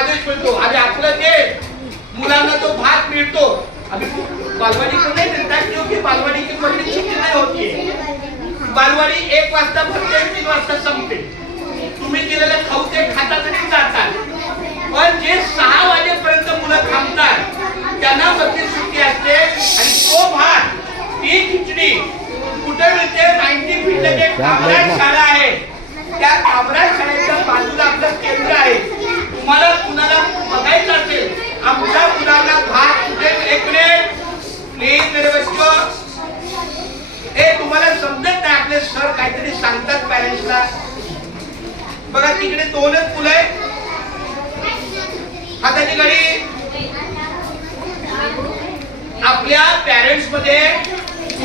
आदेश मिळतो आणि आपलं ते मुलांना तो भात मिळतो. आम्ही बालवाडी नाही देतात की बालवाडी की मधली सुट्टी नाही होतीये. बालवाडी 1 वाजता भरते 3 वाजता संपते. तुम्ही दिलेलं खाऊ ते खातात आणि जातात. पण जे 6 वाजेपर्यंत मुलं थांबतात त्यांना मधली सुट्टी असते आणि तो भात ती खिचडी कुठे मिळते? 90 फीट जे कामराज शाळा आहे त्या कामराज शाळेच्या बाजूला आपलं केंद्र आहे. तुम्हाला कुणाला बघायचं असेल आमच्या मुलांना भात कुठे एकने प्लीज मेरे बच्चों हे तुम्हाला समजत नाही. आपले सर काहीतरी सांगतात पॅरेंट्सला. बघा तिकडे 2च मुलं आहेत. हाताची घडी. आपल्या पॅरेंट्स मध्ये